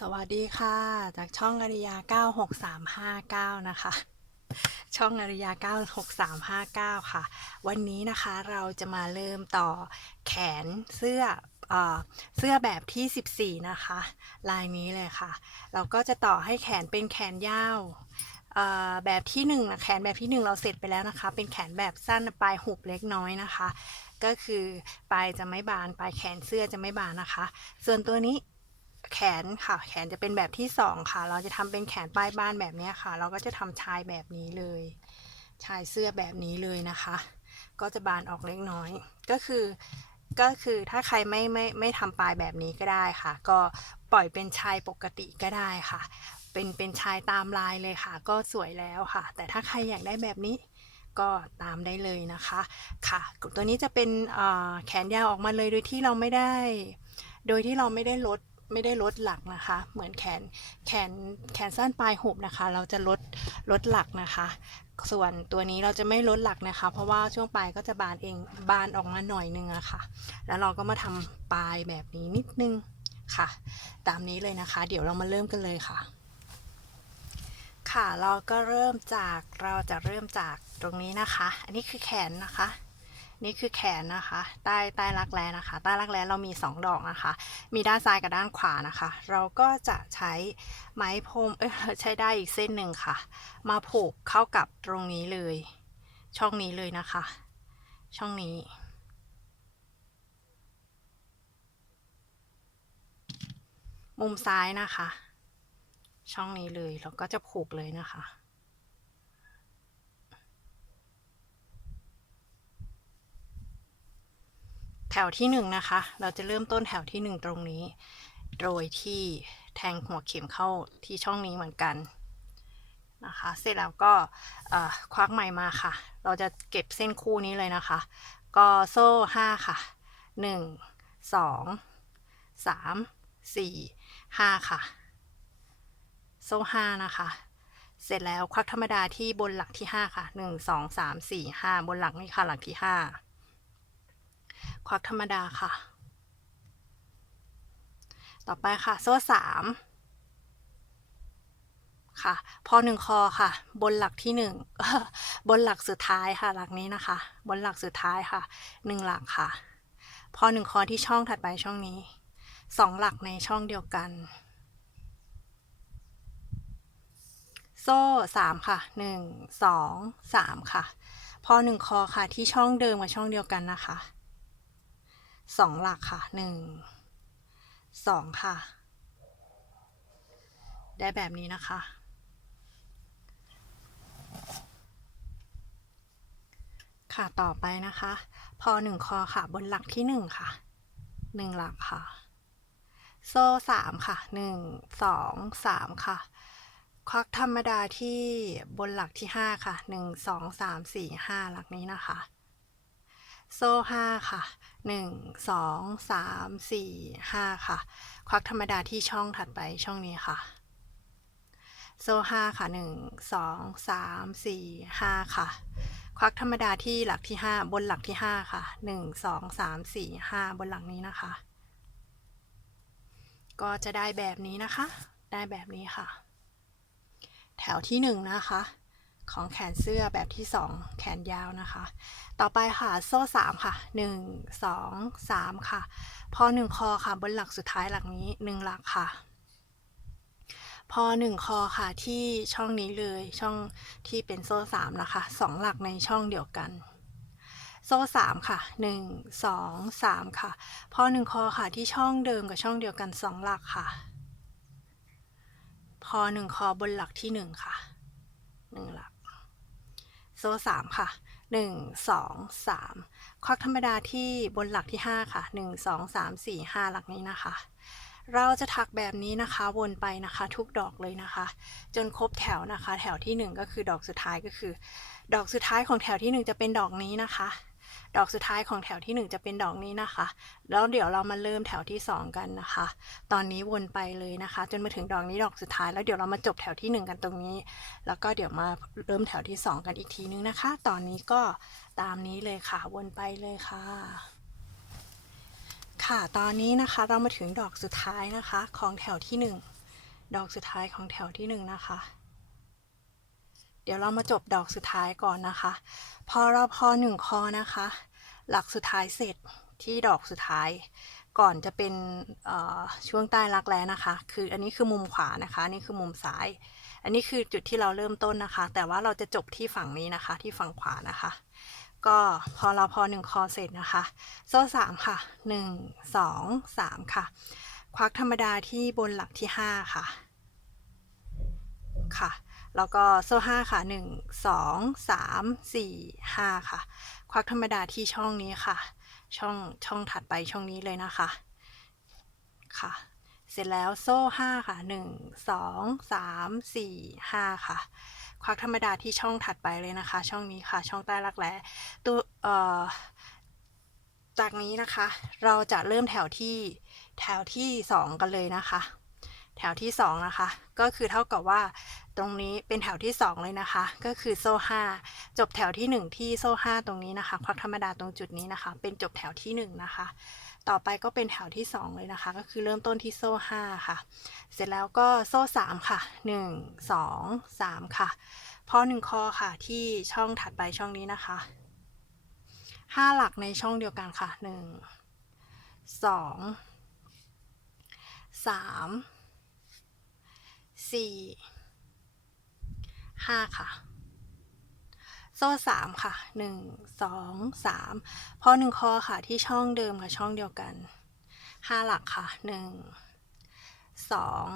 สวัสดีค่ะ จากช่องอริยา 96359 นะคะ ช่องอริยา 96359 ค่ะ วันนี้นะคะเราจะมาเริ่มต่อแขนเสื้อเอเสื้อแบบที่ 14 นะคะ ลายนี้เลยค่ะ เราก็จะต่อให้แขนเป็นแขนยาวแบบที่1นะแขนแบบที่ 1 เราเสร็จไปแล้วนะคะ เป็นแขนแบบสั้นปลายหุบเล็กน้อยนะคะ ก็คือปลายจะไม่บานปลายแขนเสื้อจะไม่บานนะคะ ส่วนตัวนี้ แขนค่ะ แขนจะเป็นแบบที่สองค่ะ เราจะทำเป็นแขนป้ายบ้านแบบนี้ค่ะ เราก็จะทำชายแบบนี้เลย ชายเสื้อแบบนี้เลยนะคะ ก็จะบานออกเล็กน้อย ก็คือก็คือถ้าใครไม่ไม่ไม่ทำปลายแบบนี้ก็ได้ค่ะ ก็ปล่อยเป็นชายปกติก็ได้ค่ะ เป็นเป็นชายตามลายเลยค่ะ ก็สวยแล้วค่ะ แต่ถ้าใครอยากได้แบบนี้ก็ตามได้เลยนะคะค่ะ ตัวนี้จะเป็นแขนยาวออกมาเลยโดยที่เราไม่ได้ โดยที่เราไม่ได้ลด ไม่ได้ลดหลักนะคะ เหมือนแขนแขนแขนสั้นปลายหุบนะคะ เราจะลดลดหลักนะคะ ส่วนตัวนี้เราจะไม่ลดหลักนะคะ เพราะว่าช่วงปลายก็จะบานเองบานออกมาหน่อยนึงอะค่ะ แล้วเราก็มาทำปลายแบบนี้นิดนึงค่ะ ตามนี้เลยนะคะ เดี๋ยวเรามาเริ่มกันเลยค่ะ ค่ะเราก็เริ่มจากเราจะเริ่มจากตรงนี้นะคะ อันนี้คือแขนนะคะ นี่คือแขนนะคะ ใต้ใต้รักแร้นะคะ ใต้รักแร้เรามี 2 ดอกนะคะ มีด้านซ้ายกับด้านขวานะคะ เราก็จะใช้ไม้พรมเอ้ยใช้ได้อีกเส้นหนึ่งค่ะ มาผูกเข้ากับตรงนี้เลย ช่องนี้เลยนะคะ ช่องนี้มุมซ้ายนะคะ ช่องนี้เลยเราก็จะผูกเลยนะคะ แถวที่หนึ่งนะคะ เราจะเริ่มต้นแถวที่หนึ่งตรงนี้ โดยที่แทงหัวเข็มเข้าที่ช่องนี้เหมือนกันนะคะ เสร็จแล้วก็ควักใหม่มาค่ะ เราจะเก็บเส้นคู่นี้เลยนะคะ ก็โซ่ห้าค่ะหนึ่งสองสามสี่ห้าค่ะ โซ่ห้านะคะ เสร็จแล้วควักธรรมดาที่บนหลักที่ห้าค่ะหนึ่งสองสามสี่ห้าบนหลักนี่ค่ะหลักที่ห้า ควักธรรมดาค่ะ ต่อไปค่ะ โซ่สามค่ะพอหนึ่งคอค่ะ บนหลักที่หนึ่งบนหลักสุดท้ายค่ะ หลักนี้นะคะ บนหลักสุดท้ายค่ะหนึ่งหลักค่ะ พอหนึ่งคอที่ช่องถัดไปช่องนี้สองหลักในช่องเดียวกัน โซ่สามค่ะหนึ่งสองสามค่ะ พอหนึ่งคอค่ะที่ช่องเดิมกับช่องเดียวกันนะคะ สองหลักค่ะหนึ่งสองค่ะ ได้แบบนี้นะคะ ค่ะต่อไปนะคะ พอหนึ่งคอค่ะบนหลักที่หนึ่งค่ะหนึ่งหลักค่ะ โซ่สามค่ะหนึ่งสองสามค่ะ ควักธรรมดาที่บนหลักที่ห้าค่ะหนึ่งสองสามสี่ห้าหลักนี้นะคะ โซ่ห้าค่ะ หนึ่งสองสามสี่ห้าค่ะ ควักธรรมดาที่ช่องถัดไปช่องนี้ค่ะ โซ่ห้าค่ะหนึ่งสองสามสี่ห้าค่ะ ควักธรรมดาที่หลักที่ห้าบนหลักที่ห้าค่ะหนึ่งสองสามสี่ห้าบนหลักนี้นะคะ ก็จะได้แบบนี้นะคะ ได้แบบนี้ค่ะ แถวที่หนึ่งนะคะ ของแขนเสื้อแบบที่สองแขนยาวนะคะ ต่อไปค่ะโซ่สามค่ะหนึ่งสองสามค่ะ พอหนึ่งคอค่ะบนหลักสุดท้ายหลักนี้หนึ่งหลักค่ะ พอหนึ่งคอค่ะที่ช่องนี้เลยช่องที่เป็นโซ่สามนะคะสองหลักในช่องเดียวกัน โซ่สามค่ะหนึ่งสองสามค่ะ พอหนึ่งคอค่ะที่ช่องเดิมกับช่องเดียวกันสองหลักค่ะ พอหนึ่งคอบนหลักที่หนึ่งค่ะหนึ่งหลัก โซ่สามค่ะหนึ่งสองสามควักธรรมดาที่บนหลักที่ห้าค่ะหนึ่งสองสามสี่ห้าหลักนี้นะคะ เราจะถักแบบนี้นะคะวนไปนะคะทุกดอกเลยนะคะ จนครบแถวนะคะ แถวที่หนึ่งก็คือดอกสุดท้ายก็คือ ดอกสุดท้ายของแถวที่หนึ่งจะเป็นดอกนี้นะคะ ดอกสุดท้ายของแถวที่หนึ่งจะเป็นดอกนี้นะคะ แล้วเดี๋ยวเรามาเริ่มแถวที่สองกันนะคะ ตอนนี้วนไปเลยนะคะ จนมาถึงดอกนี้ดอกสุดท้าย แล้วเดี๋ยวเรามาจบแถวที่หนึ่งกันตรงนี้ แล้วก็เดี๋ยวมาเริ่มแถวที่สองกันอีกทีนึงนะคะ ตอนนี้ก็ตามนี้เลยค่ะ วนไปเลยค่ะค่ะ ตอนนี้นะคะเรามาถึงดอกสุดท้ายนะคะ ของแถวที่หนึ่งดอกสุดท้ายของแถวที่หนึ่งนะคะ เดี๋ยวเรามาจบดอกสุดท้ายก่อนนะคะ พอเราพอหนึ่งคอนะคะ หลักสุดท้ายเสร็จที่ดอกสุดท้าย ก่อนจะเป็นช่วงใต้รักแร้นะคะ คืออันนี้คือมุมขวานะคะนนี่คือมุมซ้าย อันนี้คือจุดที่เราเริ่มต้นนะคะ แต่ว่าเราจะจบที่ฝั่งนี้นะคะ ที่ฝั่งขวานะคะ ก็พอเราพอหนึ่งคอเสร็จนะคะ โซ่สามค่ะหนึ่งสองสามค่ะ ควักธรรมดาที่บนหลักที่ห้าค่ะ ค่ะ แล้วก็โซ่ห้าค่ะหนึ่งสองสามสี่ห้าค่ะ ควักธรรมดาที่ช่องนี้ค่ะ ช่องช่องถัดไปช่องนี้เลยนะคะ ค่ะ เสร็จแล้วโซ่ห้าค่ะหนึ่งสองสามสี่ห้าค่ะ ควักธรรมดาที่ช่องถัดไปเลยนะคะ ช่องนี้ค่ะ ช่องใต้รักแร้ตัวเอ่อจากนี้นะคะ เราจะเริ่มแถวที่แถวที่สองกันเลยนะคะ แถวที่สองนะคะ ก็คือเท่ากับว่าตรงนี้เป็นแถวที่สองเลยนะคะ ก็คือโซ่ห้าจบแถวที่หนึ่งที่โซ่ห้าตรงนี้นะคะควักธรรมดาตรงจุดนี้นะคะ เป็นจบแถวที่หนึ่งนะคะ ต่อไปก็เป็นแถวที่สองเลยนะคะ ก็คือเริ่มต้นที่โซ่ห้าค่ะ เสร็จแล้วก็โซ่สามค่ะหนึ่งสองสามค่ะพอหนึ่งคอค่ะที่ช่องถัดไปช่องนี้นะคะห้าหลักในช่องเดียวกันค่ะหนึ่ง สี่ห้าค่ะ โซ่สามค่ะหนึ่งสองสามพอหนึ่งคอค่ะที่ช่องเดิมกับช่องเดียวกันห้าหลักค่ะหนึ่งสอง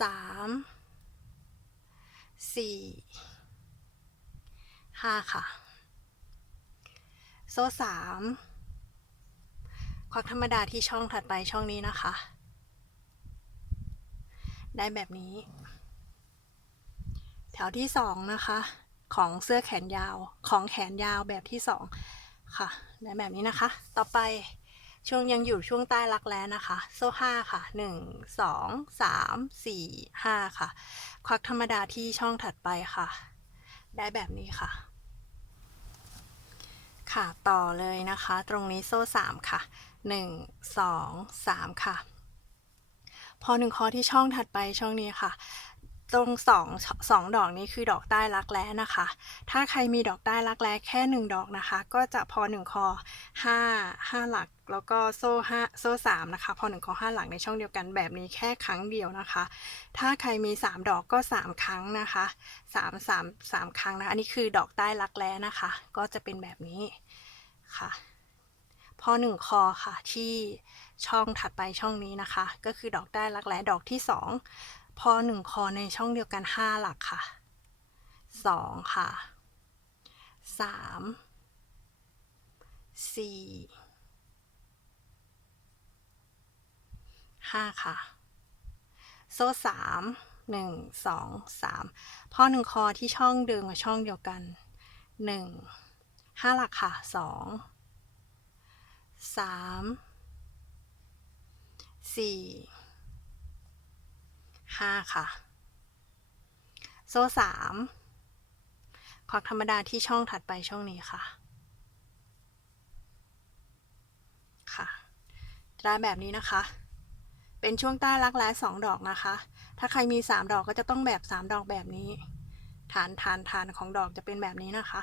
สามสี่ห้าค่ะ โซ่สามควักธรรมดาที่ช่องถัดไปช่องนี้นะคะ ได้แบบนี้ แถวที่สองนะคะ ของเสื้อแขนยาวของแขนยาวแบบที่สองค่ะได้แบบนี้นะคะ ต่อไปช่วงยังอยู่ช่วงใต้รักแร้นะคะ โซ่ห้าค่ะหนึ่งสองสามสี่ห้าค่ะ ควักธรรมดาที่ช่องถัดไปค่ะ ได้แบบนี้ค่ะ ค่ะต่อเลยนะคะ ตรงนี้โซ่สามค่ะหนึ่งสองสามค่ะ พอหนึ่งคอที่ช่องถัดไปช่องนี้ค่ะ ตรงสองสองดอกนี้คือดอกใต้รักแร้นะคะ ถ้าใครมีดอกใต้รักแร้แค่หนึ่งดอกนะคะ ก็จะพอหนึ่งคอห้าห้าหลักแล้วก็โซ่ห้าโซ่สามนะคะ พอหนึ่งคอห้าหลักในช่องเดียวกันแบบนี้แค่ครั้งเดียวนะคะ ถ้าใครมีสามดอกก็สามครั้งนะคะสามสามสามครั้งนะ อันนี้คือดอกใต้รักแร้นะคะ ก็จะเป็นแบบนี้ค่ะ พอหนึ่งคอค่ะที่ช่องถัดไปช่องนี้นะคะ ก็คือดอกใต้รักแร้ดอกที่สองพอหนึ่งคอในช่องเดียวกันห้าหลักค่ะสองค่ะสามสี่ห้าค่ะ โซ่สามหนึ่งสองสามพอหนึ่งคอที่ช่องเดิมกับช่องเดียวกันหนึ่งห้าหลักค่ะสอง สามสี่ห้าค่ะ โซ่สามควักธรรมดาที่ช่องถัดไปช่องนี้ค่ะ ค่ะได้แบบนี้นะคะ เป็นช่วงใต้รักแร้สองดอกนะคะ ถ้าใครมีสามดอกก็จะต้องแบบสามดอกแบบนี้ ฐานฐานฐานของดอกจะเป็นแบบนี้นะคะ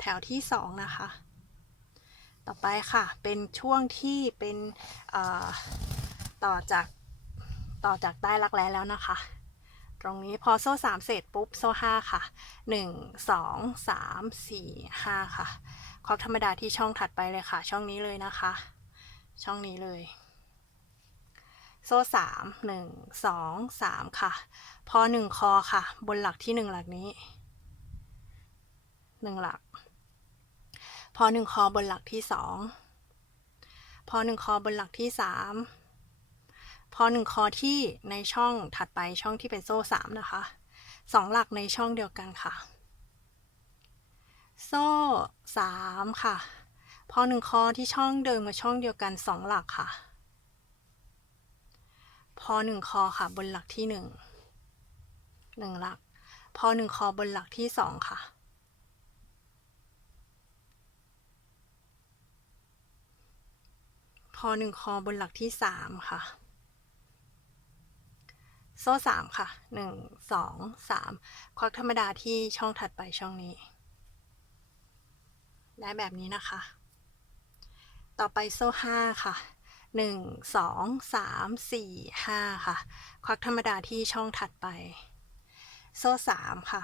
แถวที่สองนะคะ ต่อไปค่ะ เป็นช่วงที่เป็นต่อจากต่อจากใต้รักแร้แล้วนะคะ ตรงนี้พอโซ่สามเสร็จปุ๊บโซ่ห้าค่ะหนึ่งสองสามสี่ห้าค่ะควักธรรมดาที่ช่องถัดไปเลยค่ะ ช่องนี้เลยนะคะ ช่องนี้เลย โซ่สามหนึ่งสองสามค่ะ พอหนึ่งคอค่ะ บนหลักที่หนึ่งหลักนี้หนึ่งหลัก พอหนึ่งคอบนหลักที่สองพอหนึ่งคอบนหลักที่สามพอหนึ่งคอที่ในช่องถัดไปช่องที่เป็นโซ่สามนะคะสองหลักในช่องเดียวกันค่ะ โซ่สามค่ะ พอหนึ่งคอที่ช่องเดิมกับช่องเดียวกันสองหลักค่ะ พอหนึ่งคอค่ะบนหลักที่หนึ่งหนึ่งหลัก พอหนึ่งคอบนหลักที่สองค่ะ พอหนึ่งคอบนหลักที่สามค่ะ โซ่สามค่ะหนึ่งสองสามควักธรรมดาที่ช่องถัดไปช่องนี้ ได้แบบนี้นะคะ ต่อไปโซ่ห้าค่ะหนึ่งสองสามสี่ห้าค่ะ ควักธรรมดาที่ช่องถัดไป โซ่สามค่ะ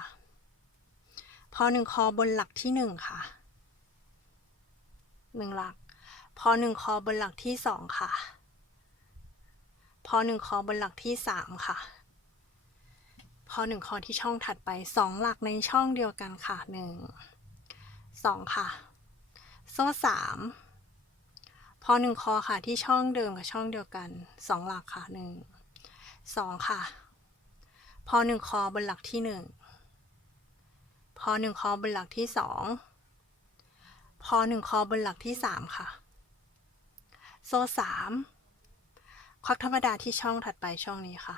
พอหนึ่งคอบนหลักที่หนึ่งค่ะหนึ่งหลัก พอหนึ่งคอบนหลักที่สองค่ะ พอหนึ่งคอบนหลักที่สามค่ะพอหนึ่งคอที่ช่องถัดไปสองหลักในช่องเดียวกันค่ะหนึ่งสองค่ะ โซ่สามพอหนึ่งคอค่ะที่ช่องเดิมกับช่องเดียวกันสองหลักค่ะหนึ่งสองค่ะ พอหนึ่งคอบนหลักที่หนึ่งพอหนึ่งคอบนหลักที่สองพอหนึ่งคอบนหลักที่สามค่ะ โซ่สามควักธรรมดาที่ช่องถัดไปช่องนี้ค่ะ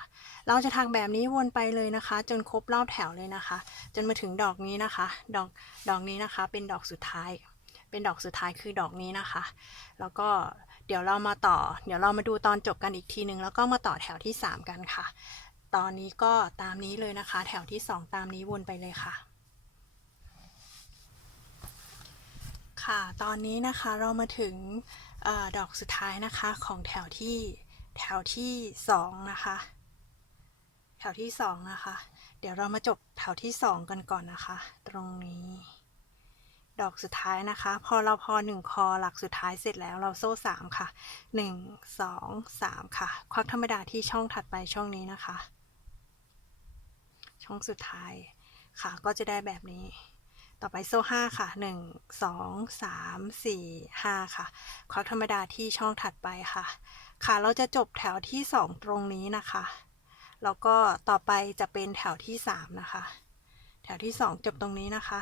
เราจะทางแบบนี้วนไปเลยนะคะ จนครบรอบแถวเลยนะคะ จนมาถึงดอกนี้นะคะ ดอกดอกนี้นะคะ เป็นดอกสุดท้าย เป็นดอกสุดท้ายคือดอกนี้นะคะ แล้วก็เดี๋ยวเรามาต่อ เดี๋ยวเรามาดูตอนจบกันอีกทีนึง แล้วก็มาต่อแถวที่ 3 กันค่ะ ตอนนี้ก็ตามนี้เลยนะคะ แถวที่ 2 ตามนี้วนไปเลยค่ะ ค่ะ ตอนนี้นะคะเรามาถึง อดอกสุดท้ายนะคะของแถวที่แถวที่2นะคะ แถวที่2นะคะ เดี๋ยวเรามาจบแถวที่2กันก่อนนะคะ ตรงนี้ ดอกสุดท้ายนะคะ พอเราพอหนึ่งคอหลักสุดท้ายเสร็จแล้วเราโซ่สามค่ะหนึ่งสองสามค่ะ ควักธรรมดาที่ช่องถัดไปช่องนี้นะคะ ช่องสุดท้ายค่ะก็จะได้แบบนี้ ต่อไปโซ่ห้าค่ะหนึ่งสองสามสี่ห้าค่ะ ควักธรรมดาที่ช่องถัดไปค่ะ ค่ะ เราจะจบแถวที่สองตรงนี้นะคะ แล้วก็ต่อไปจะเป็นแถวที่สามนะคะ แถวที่สองจบตรงนี้นะคะ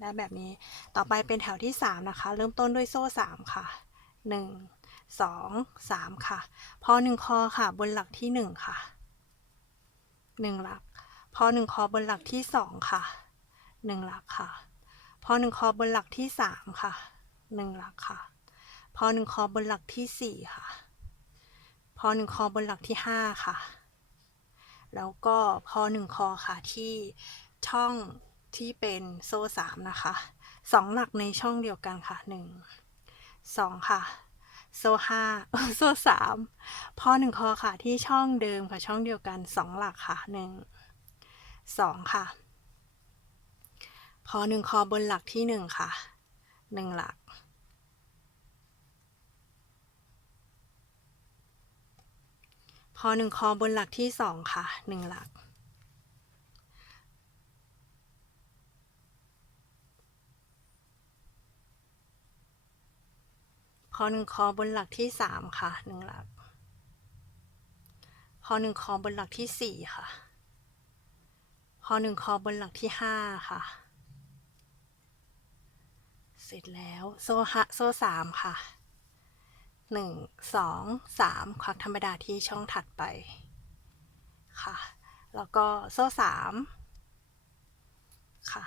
ได้แบบนี้ ต่อไปเป็นแถวที่ 3 นะคะ เริ่มต้นด้วยโซ่ 3 ค่ะ 1 2 3 ค่ะ พอ 1 คอค่ะ บนหลักที่ 1 ค่ะ 1 หลัก พอ 1 คอบนหลักที่ 2 ค่ะ 1 หลักค่ะ พอ1คอบนหลักที่3ค่ะ1หลักค่ะ พอ1คอบนหลักที่4ค่ะ พอ1คอบนหลักที่5ค่ะ แล้วก็พอ1คอค่ะที่ช่องที่เป็นโซ่สามนะคะสองหลักในช่องเดียวกันค่ะหนึ่งสองค่ะ โซ่ห้าโซ่สามพอหนึ่งคอค่ะที่ช่องเดิมค่ะช่องเดียวกันสองหลักค่ะหนึ่งสองค่ะ อหนึ่งคอบนหลักที่หนึ่งค่ะหนึ่งหลัก พอหนึ่งคอบนหลักที่สองค่ะหนึ่งหลัก พอหนึ่งคอบนหลักที่สามค่ะหนึ่งหลัก พอหนึ่งคอบนหลักที่สี่ค่ะ พอหนึ่งคอบนหลักที่ห้าค่ะ ร็จแล้ว โซ่ฮะโซ่สามค่ะหนึ่งสองสามควักธรรมดาที่ช่องถัดไปค่ะ แล้วก็โซ่สามค่ะ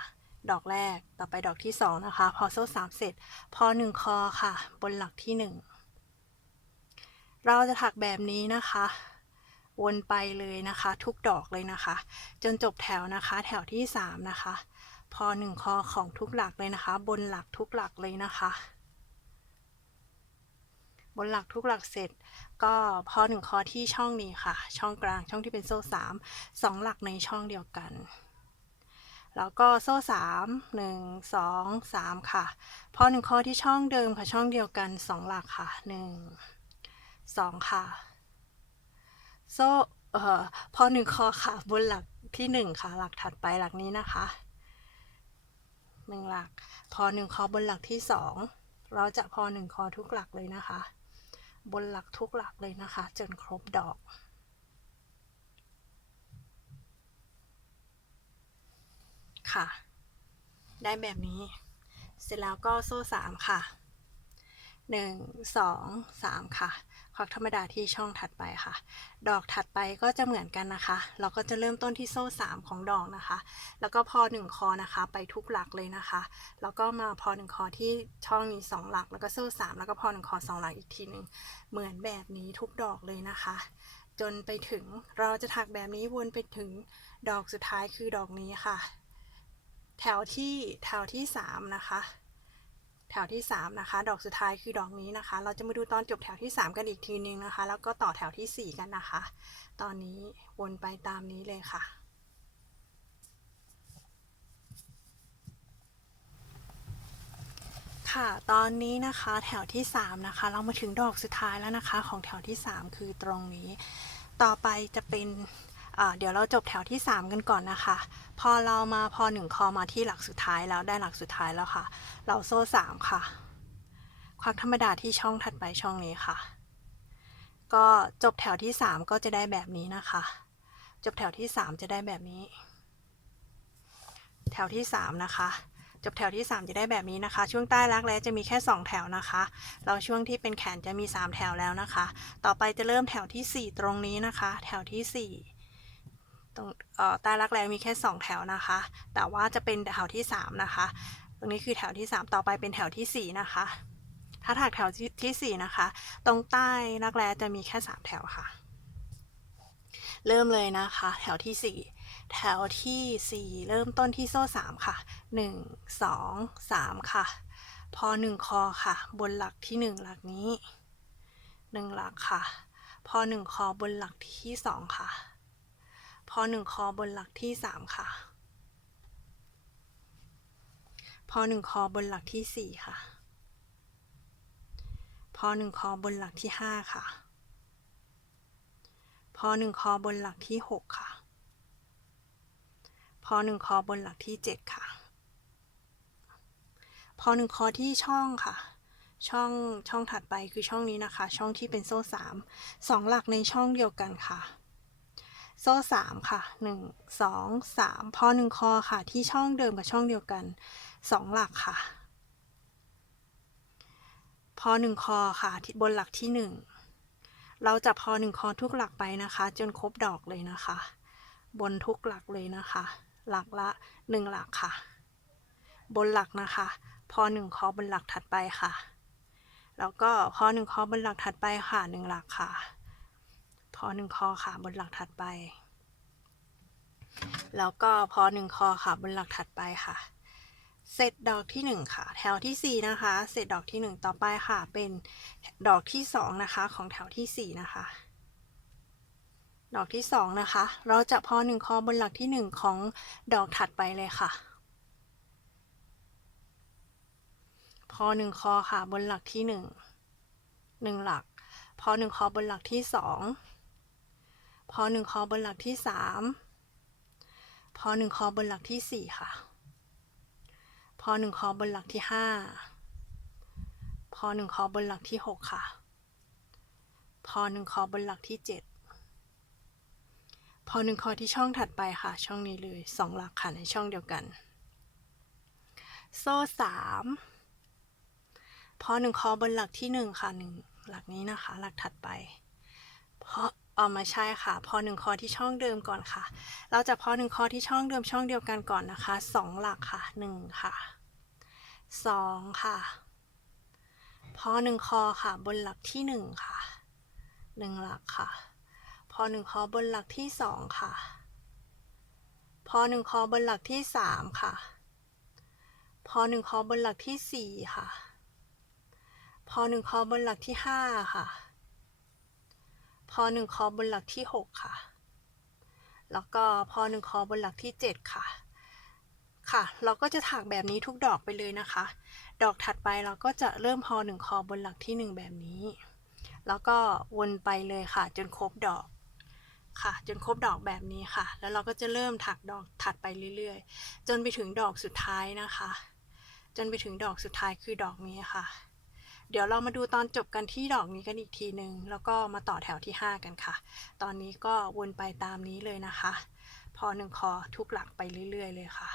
ดอกแรกต่อไปดอกที่สองนะคะ พอโซ่สามเสร็จ พอหนึ่งคอค่ะ บนหลักที่หนึ่งเราจะถักแบบนี้นะคะ วนไปเลยนะคะ ทุกดอกเลยนะคะ จนจบแถวนะคะ แถวที่สามนะคะ พอหนึ่งคอของทุกหลักเลยนะคะ บนหลักทุกหลักเลยนะคะ บนหลักทุกหลักเสร็จ ก็พอหนึ่งคอที่ช่องนี้ค่ะ ช่องกลางช่องที่เป็นโซ่สามสองหลักในช่องเดียวกัน แล้วก็โซ่สามหนึ่งสองสามค่ะ พอหนึ่งข้อที่ช่องเดิมค่ะช่องเดียวกันสองหลักค่ะหนึ่งสองค่ะ โซ่เอ่อพอหนึ่งข้อค่ะ บนหลักที่หนึ่งค่ะ หลักถัดไปหลักนี้นะคะ หนึ่งหลักพอหนึ่งข้อบนหลักที่สองเราจะพอหนึ่งข้อทุกหลักเลยนะคะ บนหลักทุกหลักเลยนะคะ จนครบดอก ค่ะ ได้แบบนี้ เสร็จแล้วก็โซ่สามค่ะหนึ่งสองสามค่ะ ควักธรรมดาที่ช่องถัดไปค่ะ ดอกถัดไปก็จะเหมือนกันนะคะ เราก็จะเริ่มต้นที่โซ่สามของดอกนะคะ แล้วก็พอหนึ่งคอนะคะ ไปทุกหลักเลยนะคะ แล้วก็มาพอหนึ่งคอที่ช่องนี้สองหลัก แล้วก็โซ่สามแล้วก็พอหนึ่งคอสองหลักอีกทีหนึ่งเหมือนแบบนี้ทุกดอกเลยนะคะ จนไปถึงเราจะถักแบบนี้วนไปถึงดอกสุดท้ายคือดอกนี้ค่ะ แถวที่แถวที่สามนะคะ แถวที่สามนะคะ ดอกสุดท้ายคือดอกนี้นะคะ เราจะมาดูตอนจบแถวที่สามกันอีกทีนึงนะคะ แล้วก็ต่อแถวที่สี่กันนะคะ ตอนนี้วนไปตามนี้เลยค่ะค่ะตอนนี้นะคะแถวที่ 3 นะคะ เรามาถึงดอกสุดท้ายแล้วนะคะ ของแถวที่ 3 คือตรงนี้ ต่อไปจะเป็น เดี๋ยวเราจบแถวที่ 3 กันก่อนนะคะ พอเรามาพอหนึ่งคอมาที่หลักสุดท้ายแล้วได้หลักสุดท้ายแล้วค่ะ เราโซ่ 3 ค่ะ ควักธรรมดาที่ช่องถัดไปช่องนี้ค่ะ ก็จบแถวที่ 3 ก็จะได้แบบนี้นะคะ จบแถวที่ 3 จะได้แบบนี้ แถวที่ 3 นะคะจบแถวที่ 3 จะได้แบบนี้นะคะ ช่วงใต้รักแร้จะมีแค่ 2 แถวนะคะ เราช่วงที่เป็นแขนจะมี 3 แถวแล้วนะคะ ต่อไปจะเริ่มแถวที่ 4 ตรงนี้นะคะ แถวที่ 4 ตรงใต้รักแร้มีแค่ 2 แถวนะคะ แต่ว่าจะเป็นแถวที่ 3 นะคะ ตรงนี้คือแถวที่ 3 ต่อไปเป็นแถวทีสี่4 นะคะ ถ้าถักแถวที่ที่4นะคะ ตรงใต้รักแร้จะมีแค่ 3 แถวค่ะ เริ่มเลยนะคะ แถวที่ 4แถวที่ 4 เริ่มต้นที่โซ่ 3 ค่ะ 1 2 3 ค่ะ พอ 1 คอค่ะ บนหลักที่ 1 หลักนี้ 1 หลักค่ะ พอ 1 คอบนหลักที่ 2 ค่ะ พอ1คอบนหลักที่3ค่ะพอ1คอบนหลักที่4ค่ะพอ1คอบนหลักที่5ค่ะพอ1คอบนหลักที่6ค่ะพอ1คอบนหลักที่7ค่ะพอ1คอที่ช่องค่ะ ช่องช่องถัดไปคือช่องนี้นะคะ ช่องที่เป็นโซ่3 2หลักในช่องเดียวกันค่ะ โซ่3ค่ะ1 2 3พอ1คอค่ะ ที่ช่องเดิมกับช่องเดียวกัน2หลักค่ะ พอ1คอค่ะบนหลักที่1เราจะพอ1คอทุกหลักไปนะคะ จนครบดอกเลยนะคะ บนทุกหลักเลยนะคะ หลักละ1หลักค่ะ บนหลักนะคะ พอ1คอบนหลักถัดไปค่ะ แล้วก็พอ1คอบนหลักถัดไปค่ะ1หลักค่ะ พอ1คอค่ะ บนหลักถัดไป แล้วก็พอ1คอค่ะ บนหลักถัดไปค่ะ เสร็จดอกที่ 1 ค่ะ แถวทีสี่ 4 นะคะ เสร็จดอกที่ 1 ต่อไปค่ะ เป็นดอกที่ 2 นะคะ ของแถวทีสี่ 4 นะคะดอกที่ 2 นะคะ เราจะพอ1คอบนหลักที่ 1 ของดอกถัดไปเลยค่ะ พอ1คอค่ะบนหลักที่ 1 1 หลัก พอ1คอบนหลักที่ 2 พอ1คอบนหลักที่3พอ1คอบนหลักที่4ค่ะ พอ1คอบนหลักที่5พอ1คอบนหลักที่6ค่ะ พอ1คอบนหลักที่7พอ1คอที่ช่องถัดไปค่ะ ช่องนี้เลย2หลักค่ะในช่องเดียวกัน โซ่3พอ1คอบนหลักที่1ค่ะ1หลักนี้นะคะ หลักถัดไป เพราะ เอามาใช่ค่ะ พอ1คอที่ช่องเดิมก่อนค่ะ เราจะพอ1คอที่ช่องเดิมช่องเดียวกันก่อนนะคะ 2 หลักค่ะ 1 ค่ะ 2 ค่ะ พอ1คอค่ะ บนหลักที่ 1 ค่ะ 1 หลักค่ะ พอ1คอบนหลักที่ 2 ค่ะ พอ1คอบนหลักที่ 3 ค่ะ พอ1คอบนหลักที่ 4 ค่ะ พอ1คอบนหลักที่ 5 ค่ะ พอ1คอบนหลักที่ 6 ค่ะ แล้วก็พอ1คอบนหลักที่ 7 ค่ะ ค่ะ เราก็จะถักแบบนี้ทุกดอกไปเลยนะคะ ดอกถัดไปเราก็จะเริ่มพอ1คอบนหลักที่ 1 แบบนี้ แล้วก็วนไปเลยค่ะ จนครบดอกค่ะ จนครบดอกแบบนี้ค่ะ แล้วเราก็จะเริ่มถักดอกถัดไปเรื่อยๆ จนไปถึงดอกสุดท้ายนะคะ จนไปถึงดอกสุดท้ายคือดอกนี้ค่ะ เดี๋ยวเรามาดูตอนจบกันที่ดอกนี้กันอีกทีหนึ่งแล้วก็มาต่อแถวที่ 5 กันค่ะ ตอนนี้ก็วนไปตามนี้เลยนะคะ พอหนึ่งคอทุกหลักไปเรื่อย ๆ เลยค่ะ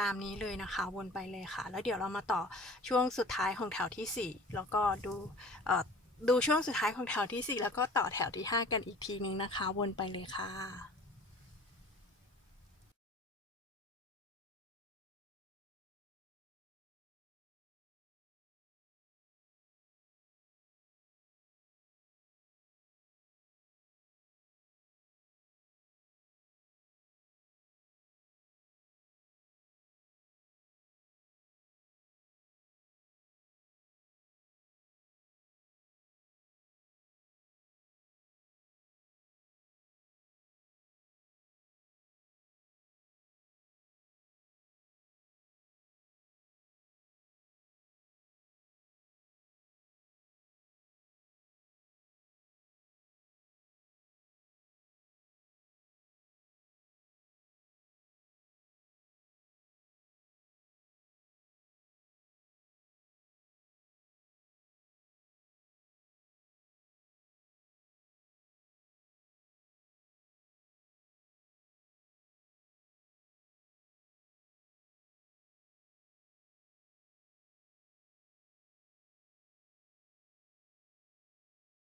ตามนี้เลยนะคะ วนไปเลยค่ะ แล้วเดี๋ยวเรามาต่อช่วงสุดท้ายของแถวที่ 4 แล้วก็ดูดูช่วงสุดท้ายของแถวที่ 4 แล้วก็ต่อแถวที่ 5 กันอีกทีนึงนะคะ วนไปเลยค่ะ